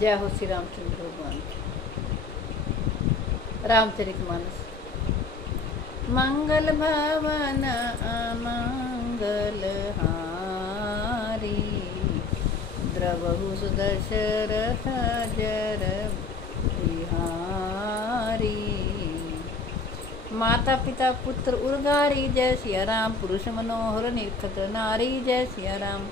जय हो श्री रामचंद्र भगवान। रामचरितमानस। मंगल भवन अमंगल हारी, द्रवहु सुदशरथ जर बिहारी। माता पिता पुत्र उर्गारी, जय सिया राम। पुरुष मनोहर निरखत नारी, जय सिया राम।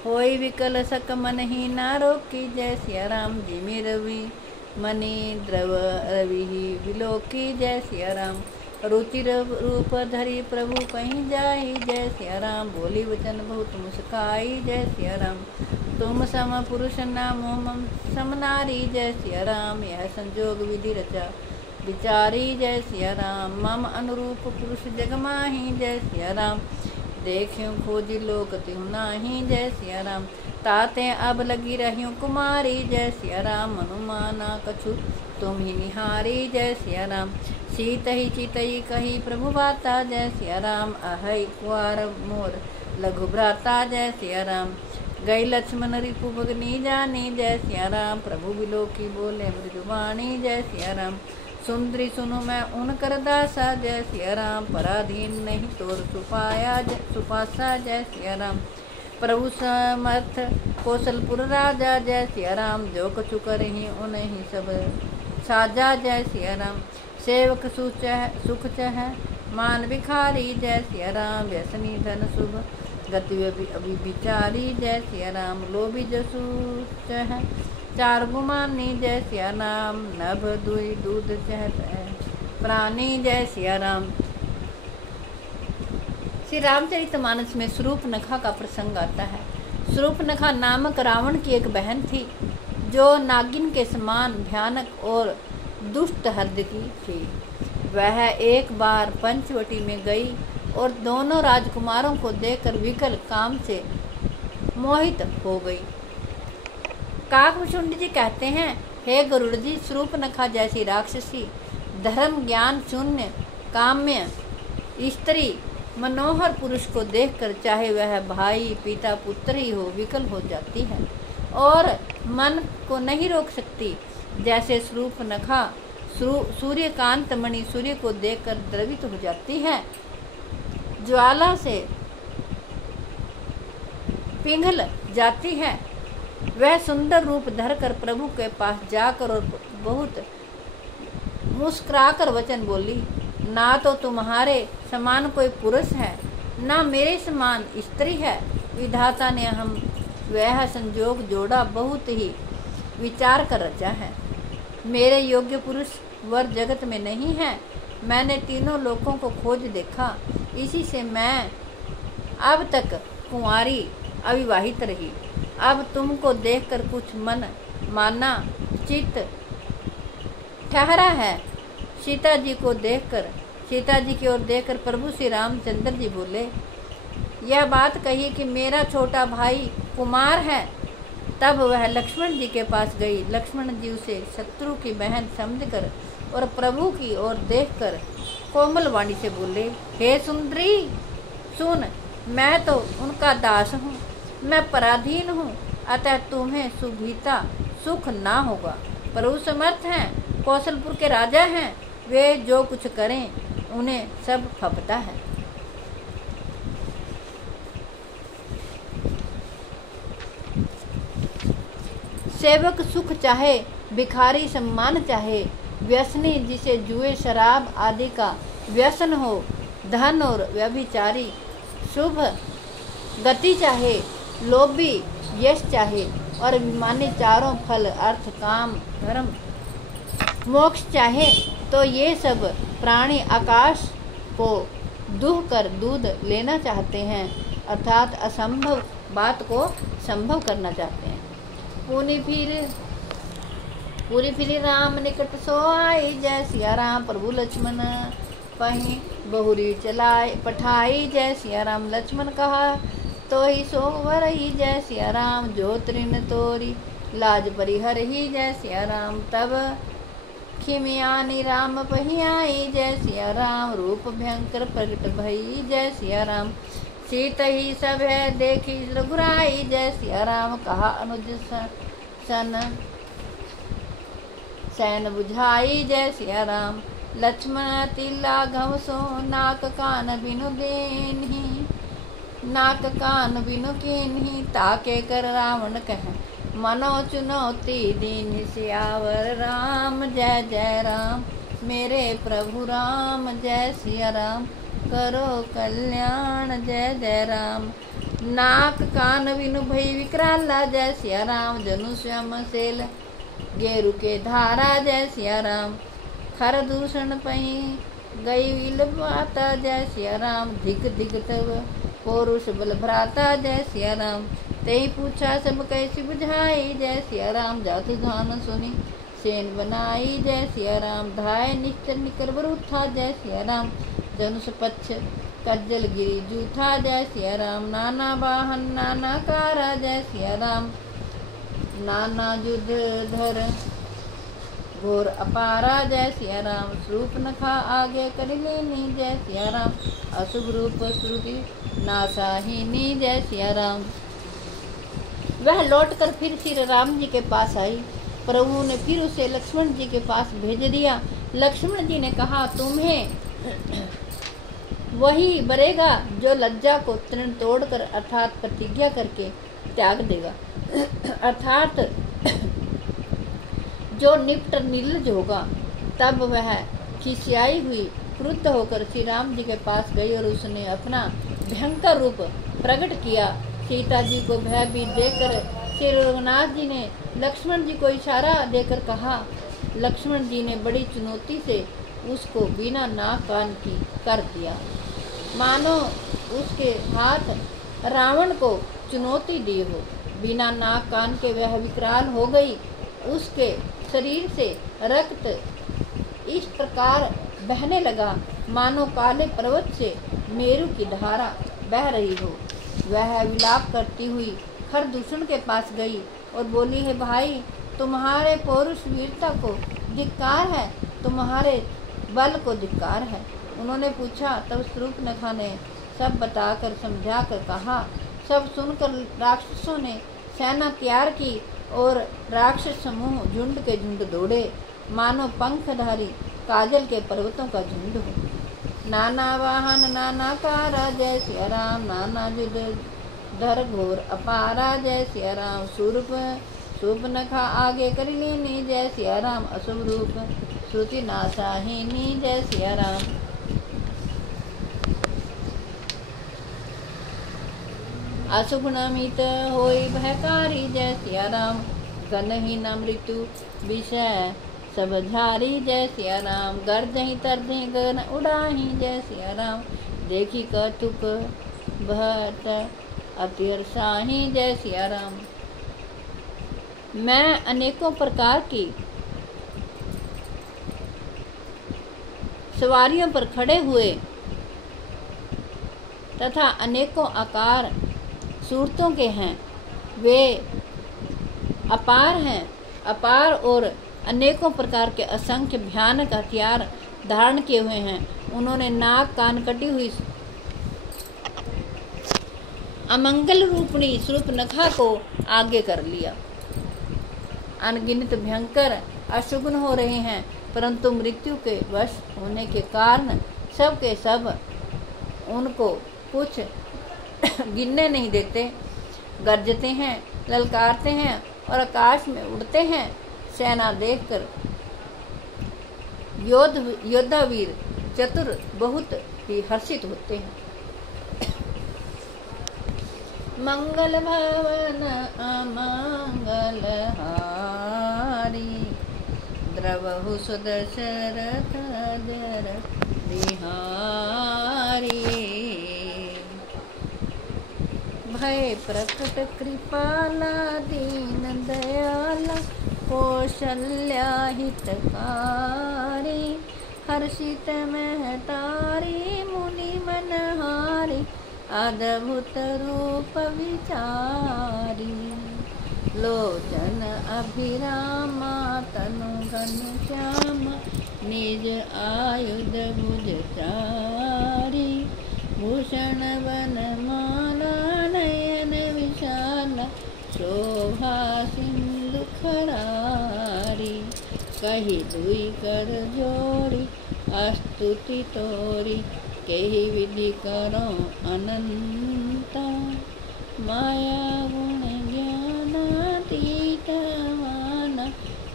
होई विकल सक मन ही ना रोकी, जय सिया राम। जिमि रवि मणि द्रव रवि विलोकी, जय सिया राम। रुचि रूप धरि प्रभु कहीं जाई, जय सिया राम। बोली वचन बहुत मुस्काई, जय सिया राम। तुम सम पुरुष नामो मम सम नारी, जय सिया राम। यह संजोग विधि रचा विचारी, जय सिया राम। मम अनुरूप पुरुष जग माही, जय सिया राम। देखियो खोजी लोक तिहु नाही, जय सिया राम। ताते अब लगी रहियो कुमारी, जय सिया राम। मनुमाना कछु तुम ही निहारी, जय सिया राम। सीत ही चितई कही प्रभु बाता, जय सिया राम। अहै कुआर मोर लघु भ्राता, जय सिया राम। गई लक्ष्मण रिपु भगनी जानी, जय सिया राम। प्रभु बिलोकी बोले मृदुवाणी, जय सिया राम। सुंदरी सुनु मैं उनकर दासा, जय सिया राम। पराधीन नहीं तोर सुपासा, जय सिया राम। प्रभु समर्थ कौशलपुर राजा, जय सिया राम। जो कछु करहि उन्हीं सब साजा, जय सिया राम। सेवक सुख चह मान भिखारी, जय सिया राम। व्यसनी धन शुभ गति अभी विचारी, जय सिया राम। लोभी जसु चह चार गुमानी, जय सिया राम। नभ दुई दूध चहत प्राणी, जय सिया राम। श्री रामचरितमानस में शूर्पणखा का प्रसंग आता है। शूर्पणखा नामक रावण की एक बहन थी, जो नागिन के समान भयानक और दुष्ट हृदय की थी। वह एक बार पंचवटी में गई और दोनों राजकुमारों को देखकर विकल काम से मोहित हो गई। काकभूषुंड जी कहते हैं, हे गरुड़ जी, शूर्पणखा जैसी राक्षसी धर्म ज्ञान शून्य काम्य स्त्री मनोहर पुरुष को देखकर चाहे वह भाई पिता पुत्र ही हो विकल हो जाती है और मन को नहीं रोक सकती। जैसे शूर्पणखा सूर्यकांत मणि सूर्य को देखकर द्रवित हो जाती है, ज्वाला से पिघल जाती है, वह सुंदर रूप धरकर प्रभु के पास जाकर और बहुत मुस्कुराकर वचन बोली, ना तो तुम्हारे समान कोई पुरुष है, ना मेरे समान स्त्री है। विधाता ने हम वह संजोग जोड़ा बहुत ही विचार कर रचा है। मेरे योग्य पुरुष वर जगत में नहीं है। मैंने तीनों लोकों को खोज देखा, इसी से मैं अब तक कुंवारी अविवाहित रही। अब तुमको देखकर कुछ मन माना चित्त ठहरा है। सीता जी की ओर देखकर प्रभु श्री रामचंद्र जी बोले, यह बात कही कि मेरा छोटा भाई कुमार है। तब वह लक्ष्मण जी के पास गई। लक्ष्मण जी उसे शत्रु की बहन समझकर और प्रभु की ओर देखकर कोमल वाणी से बोले, हे सुंदरी सुन, मैं तो उनका दास हूँ, मैं पराधीन हूँ, अतः तुम्हें सुभीता सुख ना होगा। प्रभु समर्थ हैं, कौशलपुर के राजा हैं, वे जो कुछ करें उन्हें सब फपता है। सेवक सुख चाहे, भिखारी सम्मान चाहे, व्यसनी जिसे जुए शराब आदि का व्यसन हो, धन और व्यभिचारी शुभ गति चाहे, लोभी यश चाहे और अभिमानी चारों फल अर्थ काम धर्म मोक्ष चाहे, तो ये सब प्राणी आकाश को दूह कर दूध लेना चाहते हैं, अर्थात असंभव बात को संभव करना चाहते हैं। पूरी फिर राम निकट सो आई, जय सिया राम। प्रभु लक्ष्मण पही बहुरी चलाए पठाई, जय सिया राम। लक्ष्मण कहा तो ही सोवर ही, जय सिया राम। जो तृण तोरी लाज परिहर ही, जय सिया राम। तब खिमियानी राम पही आई, जय सिया राम। रूप भयंकर प्रगट भई, जय सिया राम। सीत ही सब है देखी रघुराई, जय सिया राम। कहा अनुज सन सैन बुझाई जय सिया राम। लक्ष्मण तिल्ला घव सो नाक कान बिनु गेनहि, नाक कान बिनु केनहि ताके कर रावण कह मनो चुनौती दीन सियावर राम। जय जय राम मेरे प्रभु राम, जय सिया राम करो कल्याण। जय जय राम। नाक कान बिनु भई विकराला, जय सिया राम जनु श्याम सेल गेरु के धारा। जय सिया राम खर दूषण पही गई विल बाता। जय सिया राम धिक धिक तब पौरुष बल भ्राता। जय सिया राम तेई पूछा सब कैसी बुझाई। जय सिया राम जातु धान सुनी सेन बनाई। जय सिया राम धाय निश्चर निकर बरूथा। जय सिया राम धनुष पक्ष कज्जल गिरी जूथा। जय सिया राम नाना वाहन नाना कारा। जय सिया राम नाना युद्ध धर घोर अपारा। जय सिया राम स्वरूप नखा आगे कर लेनी। जय सिया राम अशुभ रूप श्रुति नासाहिनी। जय सिया राम। वह लौटकर फिर श्री राम जी के पास आई। प्रभु ने फिर उसे लक्ष्मण जी के पास भेज दिया। लक्ष्मण जी ने कहा तुम्हें वही बरेगा जो लज्जा को तृण तोड़कर अर्थात प्रतिज्ञा करके त्याग देगा, अर्थात जो निपट निर्लज होगा। तब वह खिसियाई हुई क्रुद्ध होकर श्री राम जी के पास गई और उसने अपना भयंकर रूप प्रकट किया। सीता जी को भयभीत देकर श्री रघुनाथ जी ने लक्ष्मण जी को इशारा देकर कहा। लक्ष्मण जी ने बड़ी चुनौती से उसको बिना नाक कान की कर दिया, मानो उसके हाथ रावण को चुनौती दी हो। बिना नाक कान के वह विकराल हो गई। उसके शरीर से रक्त इस प्रकार बहने लगा मानो काले पर्वत से मेरु की धारा बह रही हो। वह विलाप करती हुई खरदूषण के पास गई और बोली है भाई तुम्हारे पौरुष वीरता को धिक्कार है, तुम्हारे बल को धिक्कार है। उन्होंने पूछा। तब शूर्पणखा ने सब बताकर समझाकर कहा। सब सुनकर राक्षसों ने सेना तैयार की और राक्षस समूह झुंड के झुंड दौड़े मानो पंखधारी काजल के पर्वतों का झुंड हो। नाना वाहन नाना कारा। जय सिया राम नाना युद्ध धर घोर अपारा। जय सिया राम शूर्पणखा आगे कर लेनी। जय सिया राम अशुभ रूप श्रुति नासाहिनी। जय सिया राम। अशुभ नमित होई भयकारी। जय सिया राम गनहीन मृत्यु विषय सब झारी। जय सिया राम गर्जही तरजही गगन उड़ाही। जय सिया राम देखी कौतुक भट अतिरसाही। जय सिया राम। मैं अनेकों प्रकार की सवारियों पर खड़े हुए तथा अनेकों आकार सूरतों के हैं। वे अपार हैं, अपार और अनेकों प्रकार के असंख्य भयानक हथियार धारण किए हुए हैं। उन्होंने नाक कान कटी हुई अमंगल रूपणी शूर्पणखा को आगे कर लिया। अनगिनत भयंकर अशुभन हो रहे हैं, परंतु मृत्यु के वश होने के कारण सब के सब उनको कुछ गिनने नहीं देते। गरजते हैं, ललकारते हैं और आकाश में उड़ते हैं। सेना देखकर योद्धा वीर चतुर बहुत ही हर्षित होते हैं। मंगल भवन अमंगल हारी द्रवहु सुदशरथ जर बिहारी। भय प्रकट कृपाला दीन दयाला कौशल्या हितकारी। हर्षित महतारी मुनि मनहारी अद्भुत रूप विचारी। लोचन अभिरामा तनु घनश्याम निज आयुध भुज चारी। भूषण वनमाला नयन विशाला शोभा सिंधु खरारी। कही दुई कर जोड़ी स्तुति तोरी, केही विधि करो अनंता। माया गुण ज्ञानातीत मान,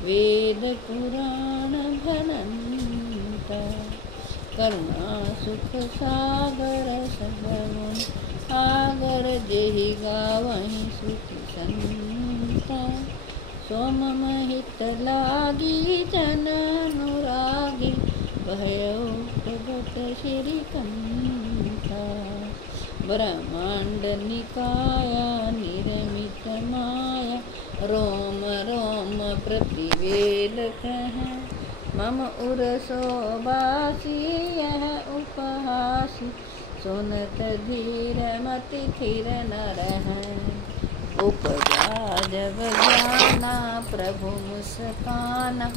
वेद पुराण भनंता। करुणा सुख सागर सगुण आगर, जेहि गावहि श्रुति संता। सोम महित लागी जन अनुरागी, भयो प्रगट श्री कंता। ब्रह्मांड निकाया निर्मित माया, रोम रोम प्रतिवेद कह। मम उर शोभासी यह उपहासी, सुनत धीर मति थिर न रहै। उपजा जब ज्ञाना प्रभु मुस्काना,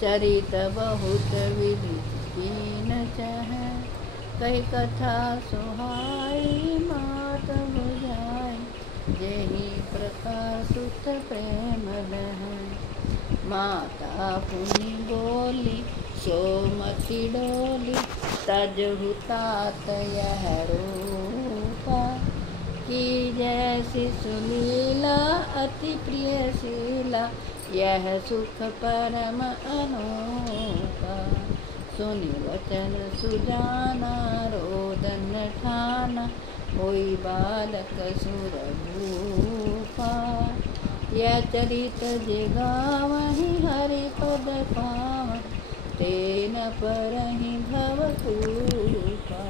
चरित बहुत विधि कीन चहै। कही कथा सुहाई मात बुझाई, जेहि प्रकार सुत प्रेम लहै। माता पुनि बोली सोमति डोली, तजहु तात यह रूपा। की जैसी सुलीला अति प्रिय शीला, यह सुख परम अनूपा। सुनि वचन सुजाना रोदन ठाना, होई बालक सुर भूपा। यह चरित जे गावहि हरि पद पावहि, तेन परहि भव कूपा।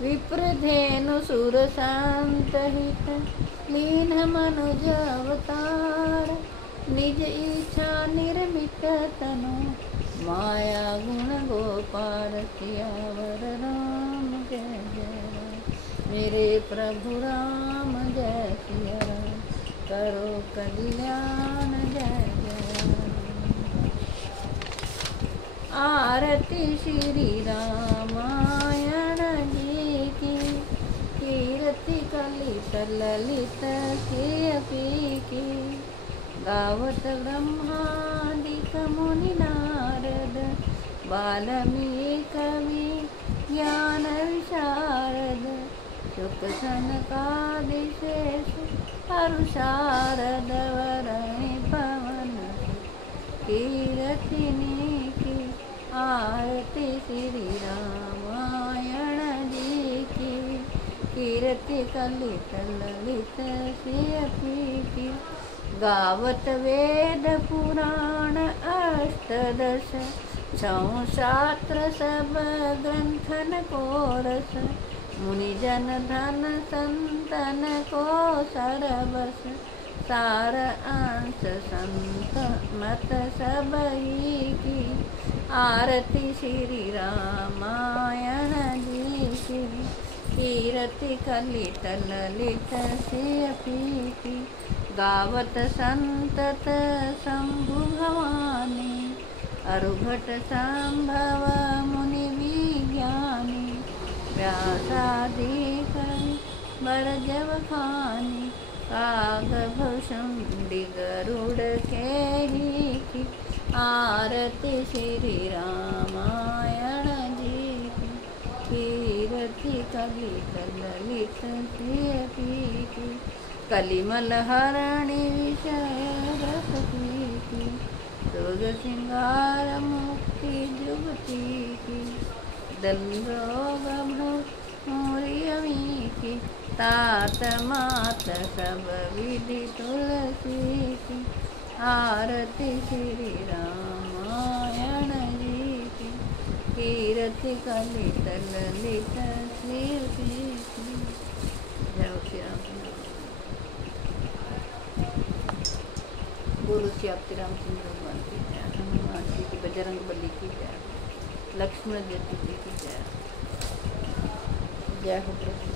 विप्रधेनु सुर शांत हित, लीन मनुज अवतार। निज इच्छा निर्मित तनु, माया गुण गोपाल। सियावर राम जय जय राम, मेरे प्रभु राम जय सिया राम। करो कल्याण जय जय राम। आरती श्री रामायण जी की, कीर्ति कलित ललित श्री की। गावत ब्रह्मादिक मुनि नारद, वाल्मीकि कवि ज्ञान विशारद। शुक सनकादि शेष अरु शारद, वरणि पवन कीरतिनी की। आरती श्री रामायण जी की, कीर्ति कलित ललित श्री की। गावत वेद पुराण अष्टदश, छौ शास्त्र सब ग्रंथन को रस। मुनि जन धन संतन को सरबस, सार अंश संत मत सबही की। आरती श्री रामायण जी की, कीर्ति कलित ललित श्री की। गावत संतत शंभु भवानी, अरुघट संभव मुनि विज्ञानी। व्यासादि कवि बर जब खानी, कागभूषुंडी गरुड़ केही की। आरती श्री रामायण जी की, कीर्ति कलित ललित श्री की। कलिमल हरणि विषय रस की, दुर्ग सिंगार मुक्ति जुगती की। दंडोग मोरियमी की, तात मात सब विधि तुलसी की। आरती श्री रामायण जी की, कीर्ति कलित ललित श्री की। जय श्री राम। गुरु श्री रामचंद्र भगवान की जय, हनुमान जी की, बजरंग बली की जय, लक्ष्मण जी की जय। जय हो प्रभु।